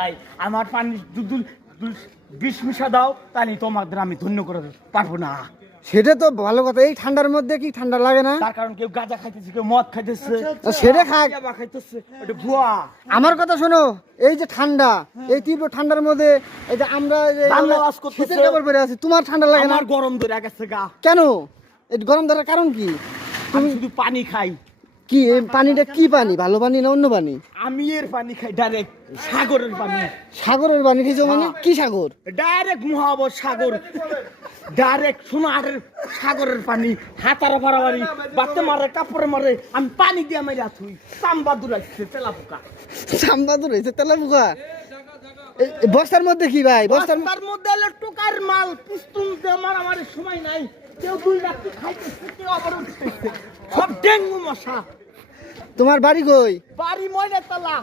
ভাই আমার পানি বিষ মিশা দাও, তাহলে তোমাদের আমি ধন্য করে পারবো না। সেটা তো ভালো কথা, এই ঠান্ডার মধ্যে কি ঠান্ডা লাগে না? তার কারণ কেউ গাঁজা খাইতেছে, কেউ মদ খাইতেছে, সেটা খাক। ইয়াবা খাইতেছে, এটা ভুয়া। আমার কথা শোনো, এই যে ঠান্ডা, এই তীব্র ঠান্ডার মধ্যে এই যে আমরা শীতের কাপড় পরে আছি, তোমার ঠান্ডা লাগে না? আমার গরম ধরে গেছে গা। কেন? এই গরম ধরার কারণ কি? আমি শুধু পানি খাই। কি এই পানিটা কি পানি, ভালো পানি না অন্য পানি? আমি এর পানি খাই, ডাইরেক্ট সাগরের পানি। সাগরের পানি খেয়েছো মানে? কি সাগর? ডাইরেক্ট মহাবর সাগর, ডাইরেক্ট সোনারের সাগরের পানি। হাতারা ফাড়াবাড়ি বাতে মারে, কাপড়ে মারে, আমি পানি দিয়ে মেরে আছুই। সাম্বা দূরাইছে তেলা পোকা। সাম্বাদুর হয়েছে তেলা পোকা। বস্তার মধ্যে কি ভাই? বস্তার মধ্যে হলো টোকার মাল, পিস্তুল দিয়ে মারামারির সময় নাই। কেউ দুই রাত্রি খাইতেছে, কেউ আবার উঠতেছে, সব ডেঙ্গু মশা। তোমার বাড়ি কই? বাড়ি ময়না তলা।